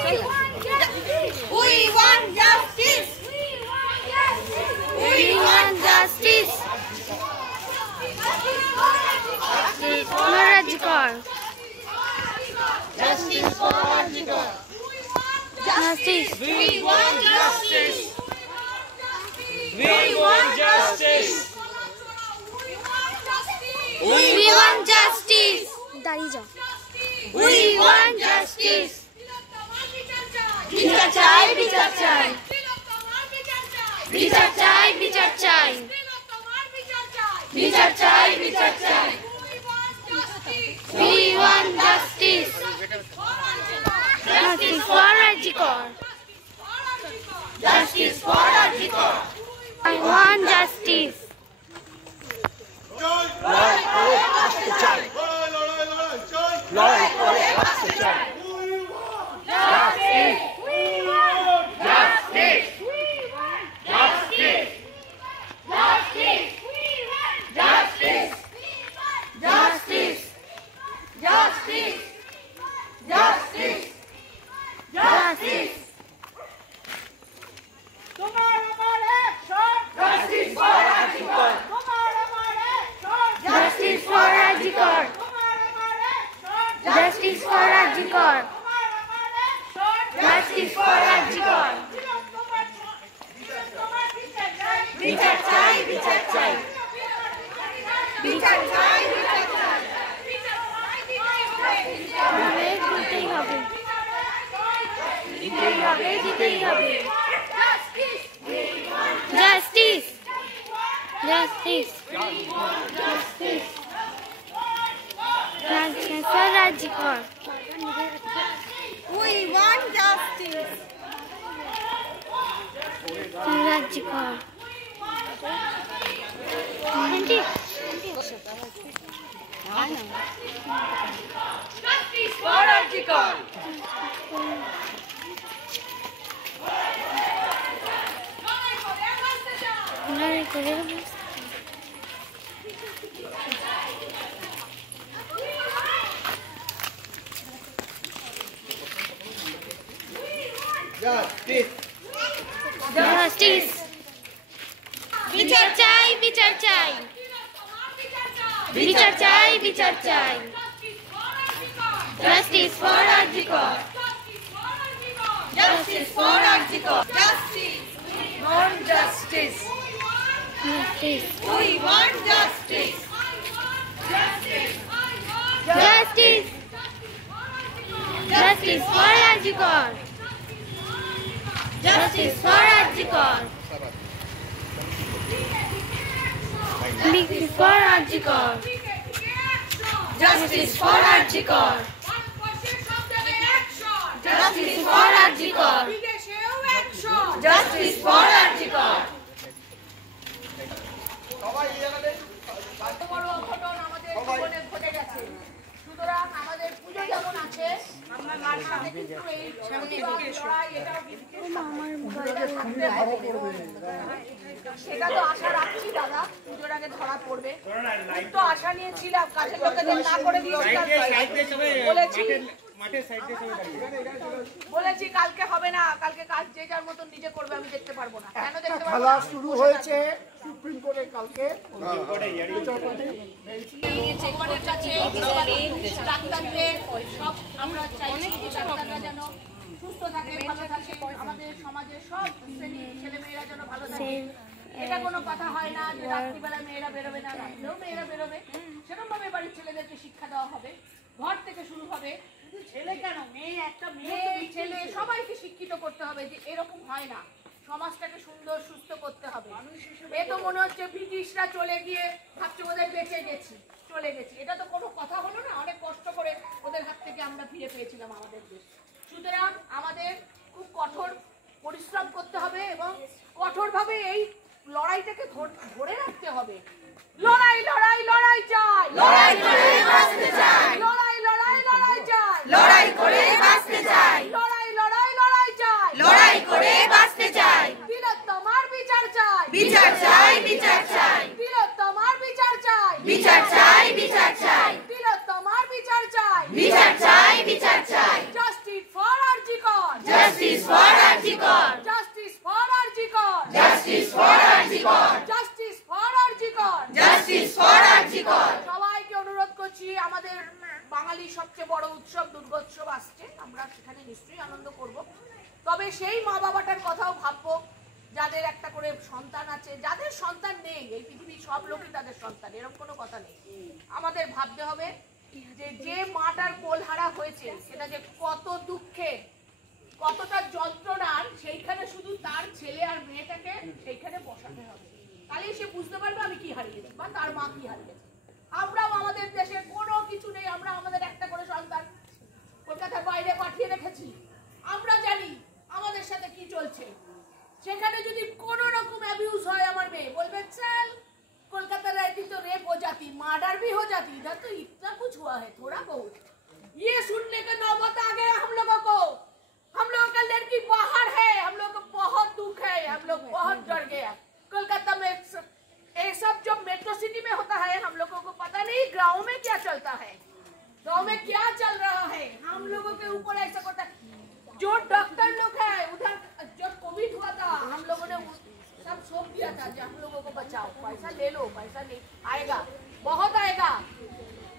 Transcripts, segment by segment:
justice. We want justice. Justice for Arjikar. Justice. We want justice. We want justice. We want justice. We want justice. বিচার চাই, বিচার চাই। বিচার চাই, বিচার চাই। বিচার চাই, বিচার চাই। We want justice. Justice for Arjikar. Justice for Arjikar. I want justice. লড়াই করে আসতে চাই, লড়াই করে আসতে চাই। Justice. Justice. Justice. Justice. Justice. Justice. Justice. Justice. Justice. তোমার আমার অ্যাকশন Justice for Arjikar. তোমার আমার অ্যাকশন Justice for Arjikar. তোমার আমার অ্যাকশন Justice for Arjikar. তোমার আমার অ্যাকশন Justice for Arjikar. বিচার চাই, বিচার চাই। বিচার চাই, বিচার চাই। দিতেই হবে, দিতেই হবে, দিতেই হবে। Justice. Justice. Justice. Justice for Arjikar. We want justice. Arjikar. Aunty. Justice for Arjikar. লড়াই করে Justice. বিচার চাই, বিচার চাই। বিচার চাই, বিচার চাই। Justice for Arjikar. Justice for Arjikar. Justice. Want justice. Justice. We want justice. Justice. Justice for Arjikar. Justice for Arjikar. Justice for Arjikar. Justice for Arjikar. Justice for Arjikar. Justice for Arjikar. বড় অঘটন আমাদের জীবনে ঘটে গেছে। সুতরাং আমাদের পুজো যেমন আছে, আমরা মার সাথে কিন্তু এই লড়াই এটাও কিন্তু সেটা তো আশা রাখছি দাদা, পুজোর আগে ধরা পড়বে। খুব তো আশা নিয়েছিলাম, কাজের লোকেদের না করে দিয়েছিলাম, বলেছি কালকে হবে না, কালকে কাজ যে যার মতন নিজে করবে, আমি দেখতে পারবো না। কেন দেখতে পারবো না? শুরু হয়েছে সুপ্রিম কোর্টে কালকে ভগবানের কাছে ডাক্তারদের সব আমরা চাইছি ডাক্তাররা যেন সুস্থ থাকে, ভালো থাকে, আমাদের সমাজের সব শ্রেণীর ছেলেমেয়েরা যেন ভালো থাকে। এটা কোনো কথা হয় না যে রাত্রিবেলা মেয়েরা বেরোবে না, রাত্রেও মেয়েরা বেরোবে। সেরকম ভাবে বাড়ির ছেলেদেরকে শিক্ষা দেওয়া হবে, ঘর থেকে শুরু হবে। ছেলে কেন, মেয়ে, একটা মেয়ে ছেলে সবাইকে শিক্ষিত করতে হবে যে এরকম হয় না, সমাজটাকে সুন্দর সুস্থ করতে হবে। এ তো মনে হচ্ছে ব্রিটিশরা চলে গিয়ে ভাবছে ওদের বেঁচে গেছি, চলে গেছি, এটা তো কোনো কথা হলো না। অনেক কষ্ট করে ওদের হাত থেকে আমরা ফিরে পেয়েছিলাম আমাদের দেশ। সুতরাং আমাদের খুব কঠোর পরিশ্রম করতে হবে এবং কঠোরভাবে এই লড়াইটাকে ধরে রাখতে হবে। লড়াই লড়াই লড়াই চাই, লড়াই করে বাঁচতে চাই। লড়াই লড়াই লড়াই চাই, লড়াই করে বাঁচতে চাই। লড়াই লড়াই লড়াই চাই, লড়াই করে বাঁচতে চাই। তিলোত্তমার বিচার চাই, বিচার চাই, বিচার চাই। তিলোত্তমার বিচার চাই, বিচার চাই, বিচার চাই। তিলোত্তমার বিচার চাই। বিচার চাই, বিচার চাই। জাস্টিস ফর আরজিকর, সবাইকে অনুরোধ করছি, আমাদের বাঙালির সবচেয়ে বড় উৎসব দুর্গোৎসব আসছে, আমরা সেখানে নিশ্চয়ই আনন্দ করব। তবে সেই মা বাবাটার কথাও ভাববো যাদের একটা করে সন্তান আছে, যাদের সন্তান নেই, এই পৃথিবীর সব লোকই তাদের সন্তান, এরকম কোনো কথা নেই। আমাদের ভাবতে হবে যে যে মাটার কোলহারা হয়েছে সেটা যে কত দুঃখের, কতটা যন্ত্রণার, সেইখানে শুধু তার ছেলে আর মেয়েটাকে সেইখানে বসাতে হবে, তাহলেই সে বুঝতে পারবে আমি কি হারিয়েছি বা তার মা কি হারিয়েছে। আমরাও আমাদের দেশে কোনো কিছু নেই, আমরা আমাদের একটা করে সন্তান কলকাতার বাইরে পাঠিয়ে রেখেছি, আমরা জানি আমাদের সাথে কি চলছে। সেখানে যদি কোনো রকম অ্যাবিউজ হয়, আমার মেয়ে বলবে চল कोलकाता रहती तो रेप हो जाती, मर्डर भी हो जाती, इधर तो इतना कुछ हुआ है थोड़ा बहुत। ये सुनने का नौबत आ गया हम लोगों को, हम लोगों का लड़की बाहर है, हम लोग को बहुत दुख है, हम लोग बहुत डर गया। कोलकाता में ये सब जो मेट्रो सिटी में होता है हम लोगों को पता नहीं गाँव में क्या चलता है, गाँव में क्या चल रहा है, हम लोगों के ऊपर ऐसा होता है। जो डॉक्टर लोग है उधर जब कोविड हुआ था हम लोगों ने सब सौंप दिया था कि हम लोगों को बचाओ, पैसा ले लो, पैसा नहीं आएगा, बहुत आएगा,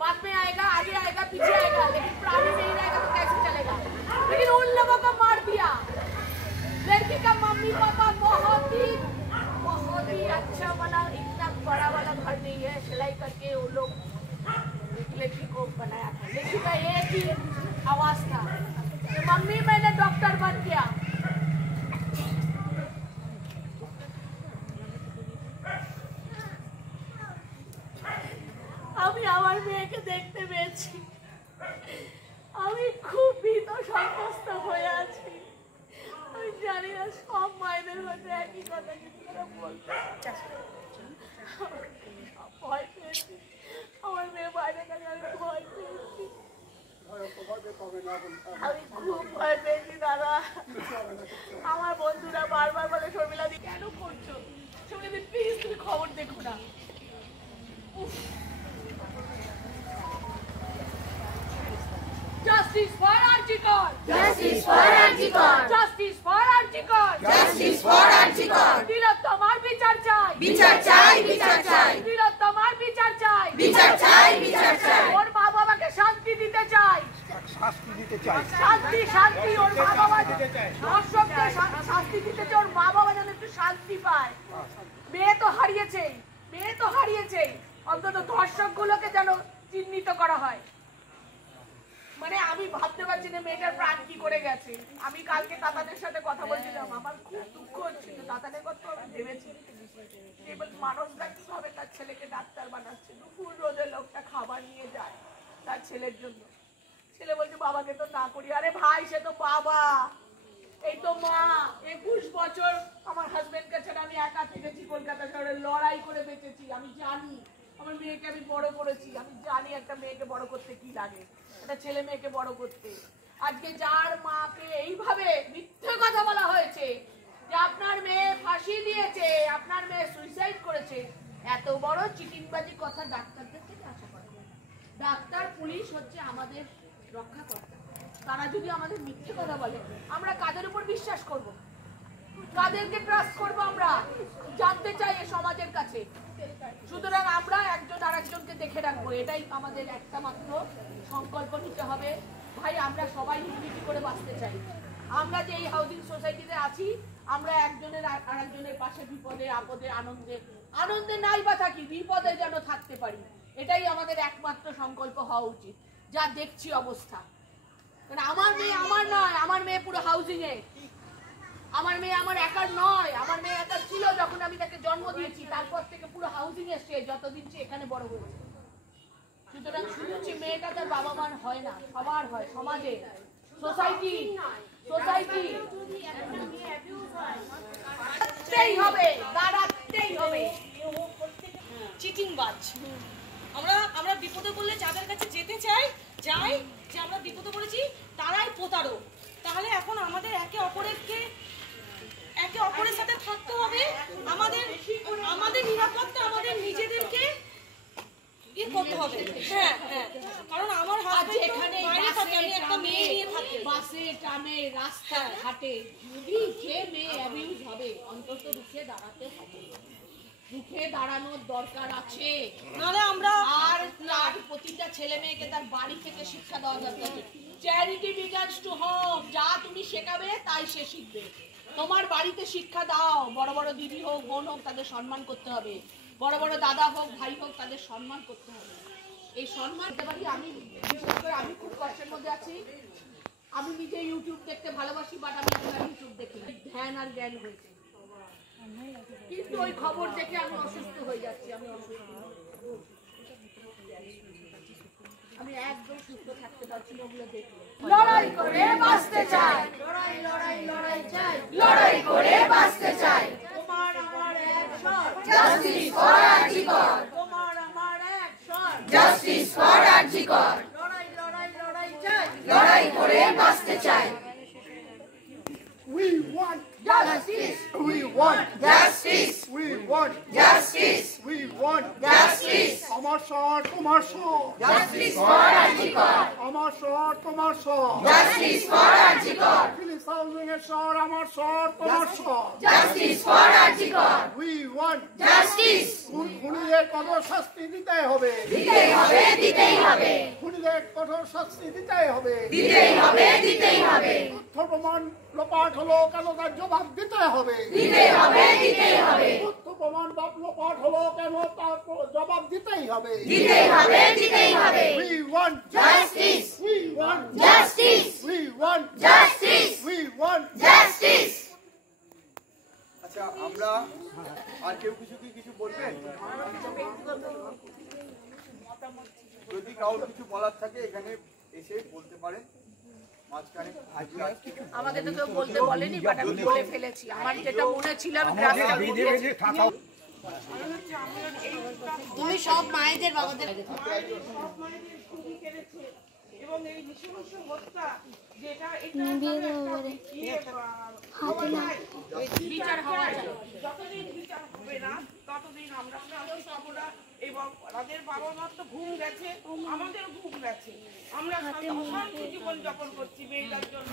बाद में आएगा, आगे आएगा, पीछे आएगा, लेकिन प्राणी नहीं रहेगा तो कैसे चलेगा। लेकिन उन लोगों को मार दिया। लड़की का मम्मी पापा बहुत ही अच्छा बना, इतना बड़ा वाला घर नहीं है, सिलाई करके वो लोग लड़की को बनाया था। लड़की का एक ही आवाज था, मम्मी मैंने डॉक्टर बन गया। আমি আমার মেয়েকে দেখতে পেয়েছি, আমি খুব ভীত সন্ত্রস্ত হয়ে আছি। আমি জানি না সব মায়েদের মধ্যে একই কথা কিন্তু বলতে ভয় পেয়েছি, আমার মেয়ে বাইরে গেলে আমি ভয় পেয়েছি, আমি খুব ভয় পেয়েছি দাদা। আমার বন্ধুরা বারবার বলে শর্মিলা দি কেন করছো, শর্মিলা দি প্লিজ তুমি খবর দেখো না। Justice for Arjikar! Justice for Arjikar! Justice for Arjikar! Justice for Arjikar! তিলোত্তমার বিচার চাই! বিচার চাই, বিচার চাই! তিলোত্তমার বিচার চাই! বিচার চাই, বিচার চাই! ওর মা বাবাকে শান্তি দিতে চাই, শাস্তি দিতে চাই, শান্তি শান্তি, ওর মা বাবা দর্শককে শাস্তি দিতে চাই, ওর মা বাবা যেন একটু শান্তি পায়। মেয়ে তো হারিয়েছে, মেয়ে তো হারিয়েছে, অন্তত দর্শক গুলোকে যেন চিহ্নিত করা হয়। মানে আমি ভাবতে পারছি না মেয়েটার প্রাণ কি করে গেছে। আমি কালকে দাদাদের সাথে কথা বলছিলাম, আমার খুব দুঃখ হচ্ছিল, দাদাদের কথা আমি ভেবেছি এবার মানুষরা কিভাবে তার ছেলেকে ডাক্তার বানাচ্ছে, দুপুর রোদে লোকটা খাবার নিয়ে যায় তার ছেলের জন্য, ছেলে বলছে বাবাকে তো না করি। আরে ভাই সে তো বাবা, এই তো মা। 21 বছর আমার হাজবেন্ডকে ছেড়ে আমি একা থেকেছি কলকাতা শহরে, লড়াই করে বেঁচেছি, আমি জানি আমার মেয়েকে আমি বড় করেছি, আমি জানি একটা মেয়েকে বড় করতে কি লাগে, একটা ছেলে মেয়েকে বড় করতে। আজকে যার মাকে এইভাবে মিথ্যে কথা বলা হয়েছে যে আপনার মেয়ে ফাঁসি দিয়েছে, আপনার মেয়ে সুইসাইড করেছে, এত বড় চিটিংবাজি কথা ডাক্তারদের থেকে আশা করা যায়। ডাক্তার পুলিশ হচ্ছে আমাদের রক্ষাকর্তা, তারা যদি আমাদের মিথ্যে কথা বলে আমরা কাদের উপর বিশ্বাস করব, কাদেরকে ট্রাস্ট করব? আমরা জানতে চাই এ সমাজের কাছে। সুতরাং আমরা একজন আরেকজনকে দেখে রাখবো, এটাই আমাদের একটা মাত্র সংকল্প নিতে হবে। ভাই আমরা সবাই ইউনিটি করে বাঁচতে চাই। আমরা যে এই হাউজিং সোসাইটিতে আছি, আমরা একজনের আরেকজনের পাশে বিপদে আপদে আনন্দে, আনন্দে নাই বা থাকি, বিপদে যেন থাকতে পারি, এটাই আমাদের একমাত্র সংকল্প হওয়া উচিত। যা দেখছি অবস্থা, কারণ আমার মেয়ে আমার নয়, আমার মেয়ে পুরো হাউজিং এ, আমার মেয়ে আমার একার নয়, আমার মেয়ে একার ছিল যখন আমি তাকে জন্ম দিয়েছি, তারপর থেকে পুরো হাউজিং এসছে যতদিন সে এখানে বড় হয়েছে। সুতরাং শুনেছি মেয়েটা তার বাবা মার হয় না, সবার হয়, সমাজে, সোসাইটি সোসাইটি দাঁড়াতেই হবে, দাঁড়াতেই হবে। চিটিংবাজ আমরা বিপদে পড়লে যাদের কাছে যেতে চাই যাই, যে আমরা বিপদে পড়েছি তারাই প্রতারক। তাহলে এখন আমাদের একে অপরের সাথে থাকতে হবে, আমাদের নিরাপত্তা আমাদের নিজেদেরকে ইয়ে করতে হবে। হ্যাঁ হ্যাঁ, কারণ আমার হাজবেন্ড এখানে বাইরে থাকে, আমি একটা মেয়ে নিয়ে থাকি, বাসে গ্রামে রাস্তায় ঘাটে যদি যে মেয়ে অ্যাবিউজ হবে অন্তত রুখে দাঁড়াতে হবে, রুখে দাঁড়ানোর দরকার আছে। নাহলে আমরা আর তার প্রতিটা ছেলে মেয়েকে তার বাড়ি থেকে শিক্ষা দেওয়া দরকার। চ্যারিটি বিগিনস টু হোম, যা তুমি শেখাবে তাই সে শিখবে। তোমার বাড়িতে শিক্ষা দাও, বড় বড় দিদি হোক বোন হোক তাদের সম্মান করতে হবে, বড় বড় দাদা হোক ভাই হোক তাদের সম্মান করতে হবে। এই সম্মান দিতে পারি। আমি বিশেষ করে আমি খুব কষ্টের মধ্যে আছি, আমি নিজে ইউটিউব দেখতে ভালোবাসি, বাট আমি ইউটিউব দেখি ধ্যান আর জ্ঞান হয়েছে, কিন্তু ওই খবর দেখে আমি অসুস্থ হয়ে যাচ্ছি। আমি একদম সুস্থ থাকতে পারছি না ওগুলো দেখে। লড়াই করে বাঁচতে চাই, লড়াই লড়াই লড়াই চাই, লড়াই করে বাঁচতে চাই। তোমার আমার এক স্বর, জাস্টিস ফর আরজিকর। তোমার আমার এক স্বর, জাস্টিস ফর আরজিকর। লড়াই লড়াই লড়াই চাই, লড়াই করে বাঁচতে চাই। We want Justice, we want justice, we want justice, we want justice. আমার স্বর তোমার স্বর, Justice for আরজিকর, আমার স্বর তোমার স্বর, justice for RG Kar, police housing এর স্বর আমার স্বর তোমার স্বর। justice for RG Kar, We want justice, খুনিদের কঠোর শাস্তি দিতে হবে, দিতেই হবে, দিতেই হবে, খুনিদের কঠোর শাস্তি দিতে হবে, দিতেই হবে, দিতেই হবে, তথ্য প্রমাণ লোপাট হলো কেন তার জবাব দিতে হবে, দিতেই হবে, দিতেই হবে, তথ্য প্রমাণ লোপাট হলো কেন তার জবাব দিতেই হবে। দিতেই হবে, দিতেই হবে। We want Justice, we want justice, we want justice, we want justice. আচ্ছা, আমরা আর কেউ কিছু বলবেন? যদি কারোর কিছু বলার থাকে এখানে এসে বলতে পারেন। মাঝখানে আমাকে তো কেউ বলতে বলেনি, বাট আমি বলে ফেলেছি। আমার যেটা মনে ছিল আমি তুমি সব মায়েদের বাবাদের এবং এই নৃশংস হত্যা যেটা বিচার হওয়া চাই। যতদিন বিচার হবে না ততদিন আমরা পাবো না। এবং তাদের বাবা মার তো ঘুম গেছে, আমাদের ঘুম গেছে। আমরা শান্তি জীবন যাপন করছি মেয়েটার জন্য।